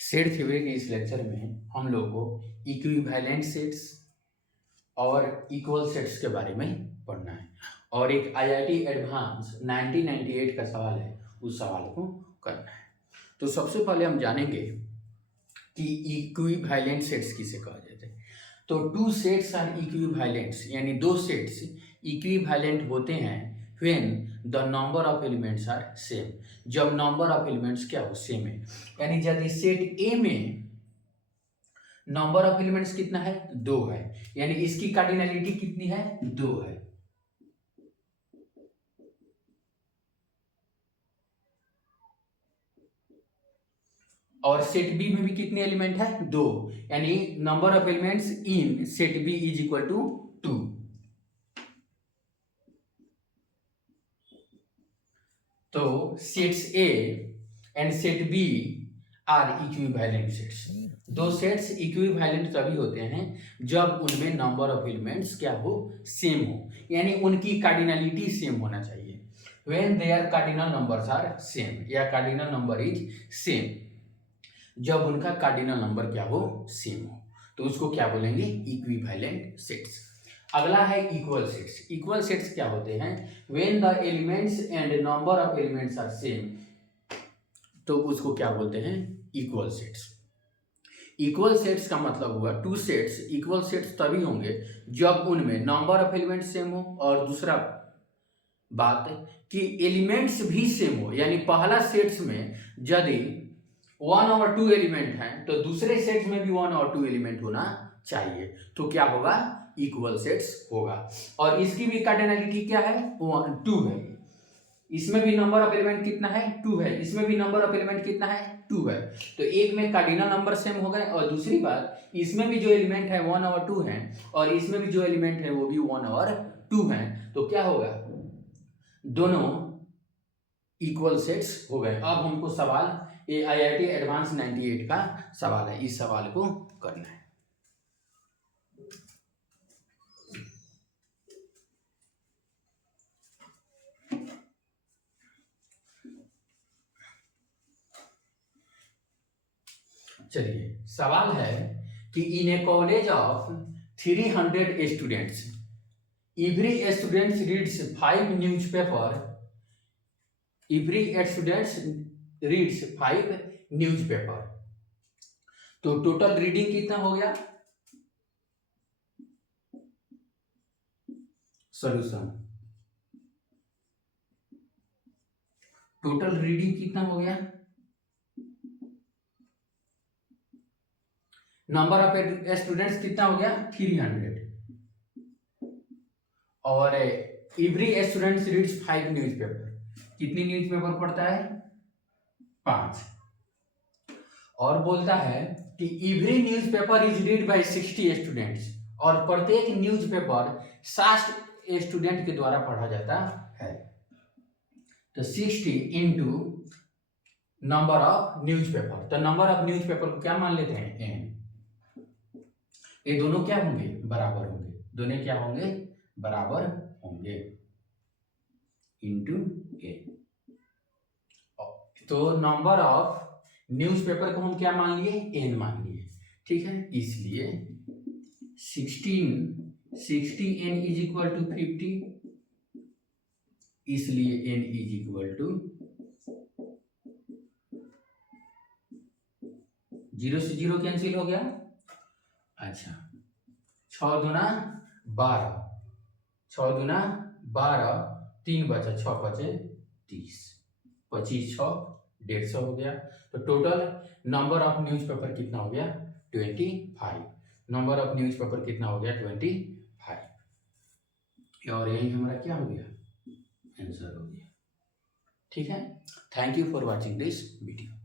Set theory के इस lecture में हम लोग को इक्विवेलेंट सेट्स और इक्वल सेट्स के बारे में पढ़ना है और एक आईआईटी एडवांस 1998 का सवाल है, उस सवाल को करना है। तो सबसे पहले हम जानेंगे कि इक्विवेलेंट सेट्स किसे कहा जाता है। तो टू सेट्स आर इक्विवेलेंट्स, यानी दो सेट्स इक्विवेलेंट होते हैं when the number of elements are same, जब नंबर ऑफ एलिमेंट्स क्या हो, सेम है। यानी यदि सेट ए में नंबर ऑफ एलिमेंट्स कितना है, 2 है, यानी इसकी कार्डिनलिटी कितनी है, 2 है। और सेट बी में भी कितने एलिमेंट है, 2, यानी number of elements in set B is equal to 2। तो sets A and set B are equivalent sets. दो सेट्स इक्विवेलेंट तभी होते हैं जब उनमें नंबर ऑफ एलिमेंट्स क्या हो, सेम हो, यानी उनकी कार्डिनलिटी सेम होना चाहिए। When there cardinal numbers are same, या कार्डिनल नंबर इज सेम, जब उनका कार्डिनल नंबर क्या हो, सेम हो, तो उसको क्या बोलेंगे, इक्विवेलेंट सेट्स। अगला है इक्वल सेट्स। इक्वल सेट्स क्या होते हैं, when the elements and number of elements are same, तो उसको क्या बोलते हैं, इक्वल सेट्स। इक्वल सेट्स का मतलब हुआ टू सेट्स, इक्वल सेट्स तभी होंगे जब उनमें नंबर ऑफ एलिमेंट्स सेम हो, और दूसरा बात कि एलिमेंट्स भी सेम हो, यानी पहला सेट्स में यदि 1 और 2 एलिमेंट हैं तो दूसरे सेट्स में भी 1 और 2 एलिमेंट होना चाहिए, तो क्या होगा, इक्वल सेट्स होगा। और इसकी भी कार्डिनलिटी क्या है, 2 है। इसमें भी नंबर ऑफ एलिमेंट कितना है, 2 है, इसमें भी नंबर ऑफ एलिमेंट कितना है, 2 है। तो एक में कार्डिनल नंबर सेम हो गए, और दूसरी बात इसमें भी जो एलिमेंट है 1 और 2 है, और इसमें भी जो एलिमेंट है वो भी 1 और 2 है, तो क्या होगा, दोनों इक्वल सेट्स हो गए। अब हमको सवाल, ये आईआईटी एडवांस 98 का सवाल है, इस सवाल को करना है। चलिए, सवाल है कि in a college of 300 students, every students reads 5 newspaper, every students reads 5 newspaper, तो टोटल रीडिंग कितना हो गया, सॉल्यूशन, टोटल रीडिंग कितना हो गया, नंबर ऑफ स्टूडेंट्स कितना हो गया, 300, और एवरी स्टूडेंट्स रीड्स 5 न्यूज़पेपर, कितनी न्यूज़पेपर पढ़ता है, 5, और बोलता है कि every newspaper is read by 60 students, और प्रत्येक न्यूज़पेपर 60 स्टूडेंट के द्वारा पढ़ा जाता है। तो 60 इंटू नंबर ऑफ न्यूज़पेपर, तो नंबर ऑफ न्यूज़पेपर को क्या मान लेते हैं, n। ये दोनों क्या होंगे, बराबर होंगे, दोनों क्या होंगे, बराबर होंगे, इंटू ए। तो नंबर ऑफ न्यूज़पेपर को हम क्या मान लिए, n मान लिए, ठीक है। इसलिए 60n इज इक्वल टू 50, इसलिए n इज इक्वल टू 0 से 0 कैंसिल हो गया। अच्छा, 6 दूना 12, 6 दूना 12, 3 बचा, 6 बचे 30, 25 6 150 हो गया। तो टोटल नंबर ऑफ न्यूज़पेपर कितना हो गया, 25, नंबर ऑफ न्यूज़पेपर कितना हो गया, 25, और यही हमारा क्या हो गया, आंसर हो गया, ठीक है। Thank you for watching this video.